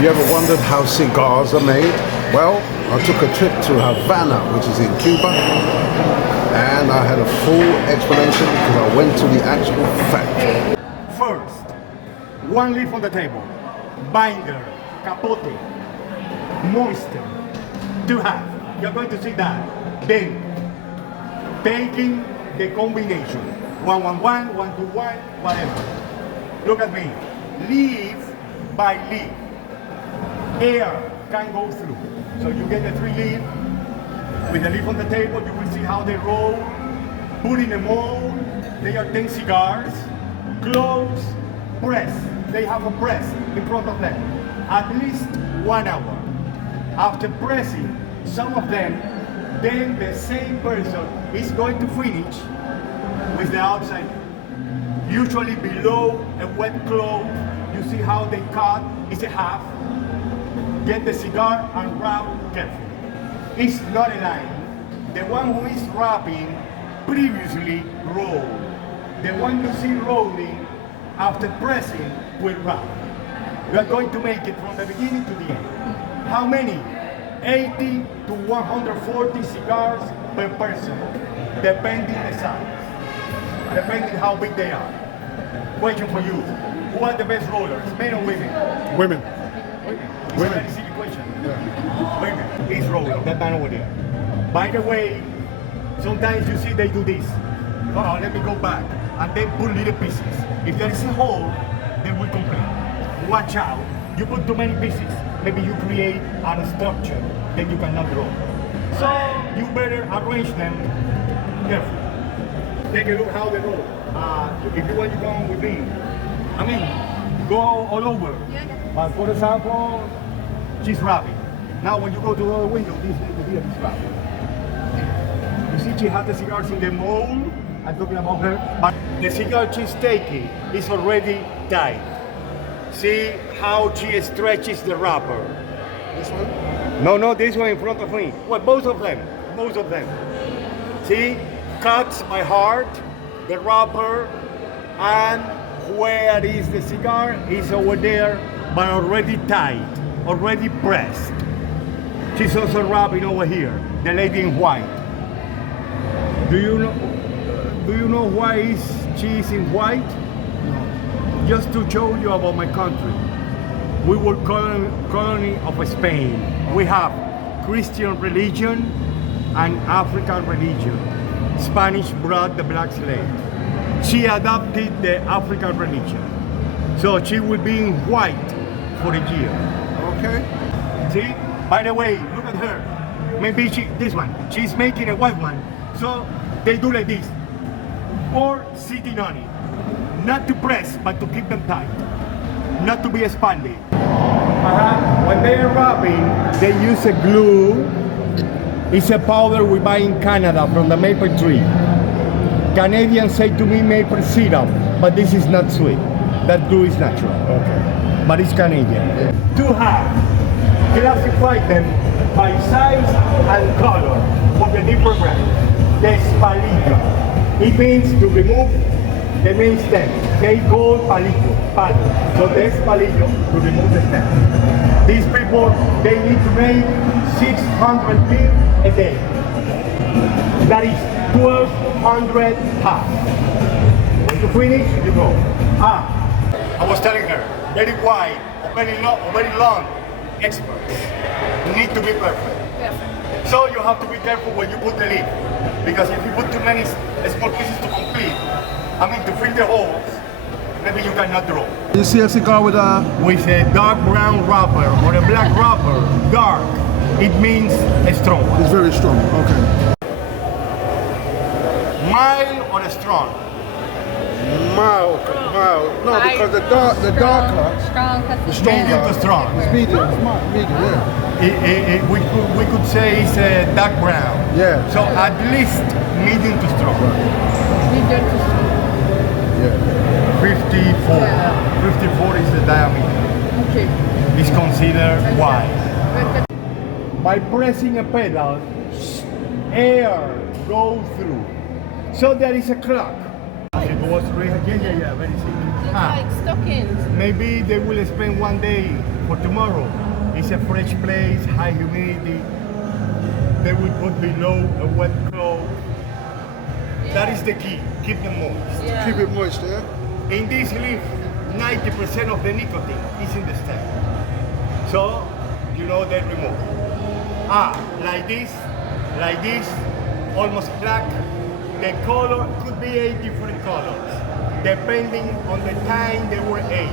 You ever wondered how cigars are made? Well, I took a trip to Havana, which is in Cuba, and I had a full explanation because I went to the actual factory. First, one leaf on the table, binder, capote, moisture, 2 half. You're going to see that. Then, taking the combination, 1-1-1, 1-2-1, whatever. Look at me, leaf by leaf. Air can go through. So you get the 3 leaf, with the leaf on the table, you will see how they roll, put in a mold, they are 10 cigars, close, press. They have a press in front of them, at least 1 hour. After pressing some of them, then the same person is going to finish with the outside, usually below a wet cloth. You see how they cut, it's a half. Get the cigar and wrap carefully. It's not a line. The one who is wrapping previously rolled. The one you see rolling after pressing will wrap. We are going to make it from the beginning to the end. How many? 80 to 140 cigars per person, depending the size, depending how big they are. Question for you: who are the best rollers, men or women? Women. It's a very silly question. Yeah. Women. This roller, that man over there. By the way, sometimes you see they do this. Oh, let me go back. And they put little pieces. If there is a hole, they will complain. Watch out. You put too many pieces, maybe you create a structure that you cannot draw. So you better arrange them carefully. Take a look how they roll. If you want to go on with me, I mean, go all over. But for example, she's wrapping. Now when you go to the other window, this lady here is wrapping. You see she has the cigars in the mold. I'm talking about her. But the cigar she's taking is already tied. See how she stretches the wrapper. This one? No, this one in front of me. Well, both of them. See, cuts by heart, the wrapper, and where is the cigar is over there, but already tied, already pressed. She's also wrapping over here, the lady in white. Do you know why she is in white? Just to show you about my country. We were colony of Spain. We have Christian religion and African religion. Spanish brought the black slave. She adopted the African religion. So she will be in white for a year. Okay. See? By the way, look at her. Maybe this one. She's making a white one. So they do like this. Or sitting on it. Not to press, but to keep them tight. Not to be expanded. When they are wrapping, they use a glue. It's a powder we buy in Canada from the maple tree. Canadians say to me maple syrup, but this is not sweet. That glue is natural. Okay. But it's Canadian. 2 halves. Classify them by size and color of the different brands. There's palillo. It means to remove the main stem. They call palillo. So there's palillo to remove the stem. These people, they need to make 600 leaves a day. That is 1,200 halves. When you finish, you go. I was telling her, very wide or very long experts need to be perfect. So you have to be careful when you put the leaf, because if you put too many small pieces to complete, to fill the holes, maybe you cannot draw. You see a cigar with a dark brown wrapper or a black wrapper, dark, it means a strong one. It's very strong. Okay. Mild or strong? Mild. No, because the darker, Strong, the stronger. Medium to strong. It's medium. It's medium. Yeah. We could say it's a dark brown. Yeah. So at least medium to strong. Medium to strong. Yeah. 54. Yeah. 54 is the diameter. Okay. It's considered wide. Okay. By pressing a pedal, air goes through. So there is a clock. It was very simple. It's like stockings. Maybe they will spend one day for tomorrow. It's a fresh place, high humidity. They will put below a wet cloth. That is the key, keep them moist. Yeah. Keep it moist, yeah? In this leaf, 90% of the nicotine is in the stem. So, you know they remove. Like this, almost black. The color could be 8 different colors, depending on the time they were aged.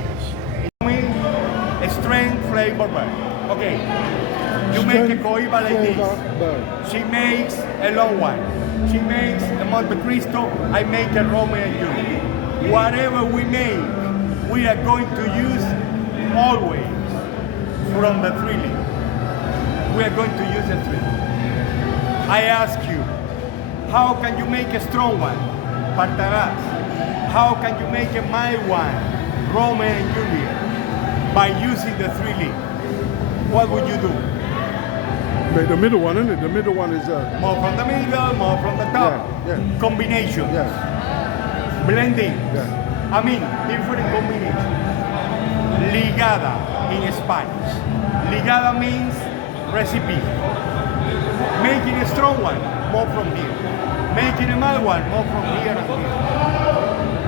A strength flavor burn. Okay, you make a cohiba like this. She makes a long one. She makes a Monte Cristo. I make a Romeo and Juliet. Whatever we make, we are going to use always from the 3 leaf. We are going to use the 3 leaf. I ask you, how can you make a strong one? Partagas. How can you make a mild one? Romeo and Juliet. By using the 3 leaf. What would you do? Make the middle one, isn't it? The middle one is More from the middle, more from the top. Yeah, yeah. Combination. yeah, Blending. yeah. I mean, different combinations. Ligada in Spanish. Ligada means recipe. Making a strong one, more from here. Making a mild one, more from here and here.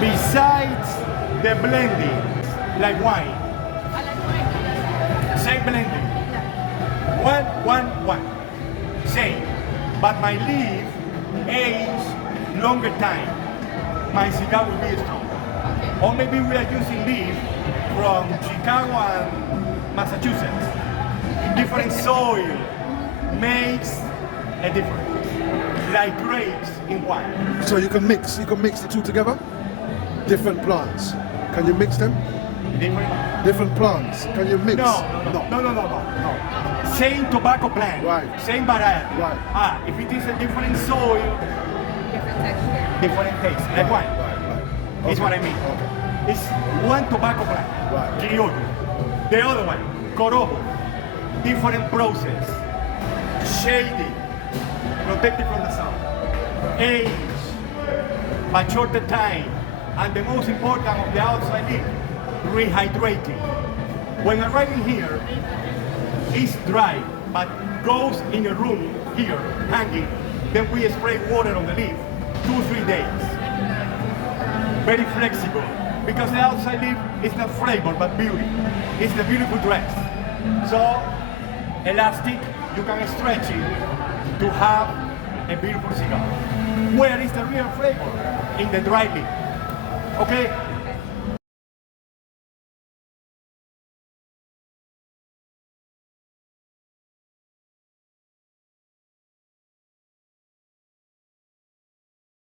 Besides the blending, like wine. I like wine. Same blending. Yeah. One. Same. But my leaf age longer time. My cigar will be strong. Okay. Or maybe we are using leaf from Chicago and Massachusetts. Different soil makes a difference. Like grapes in wine. So you can mix the two together? Different plants. Can you mix them? Different? Different plants. Can you mix? No. Same tobacco plant. Right. Same variety. Right. If it is a different soil, Different texture. different taste. Like wine. Right. Is what I mean. Okay. It's one tobacco plant, Right. criollo. The other one, corojo. Different process. Shading, protected from the sun. Age, but shorter time. And the most important of the outside leaf, rehydrating. When arriving here, it's dry, but goes in a room here, hanging. Then we spray water on the leaf, 2-3 days. Very flexible, because the outside leaf is not flavor, but beauty. It's the beautiful dress. So, elastic, you can stretch it to have a beautiful cigar. Where is the real flavor? In the dry leaf. Okay?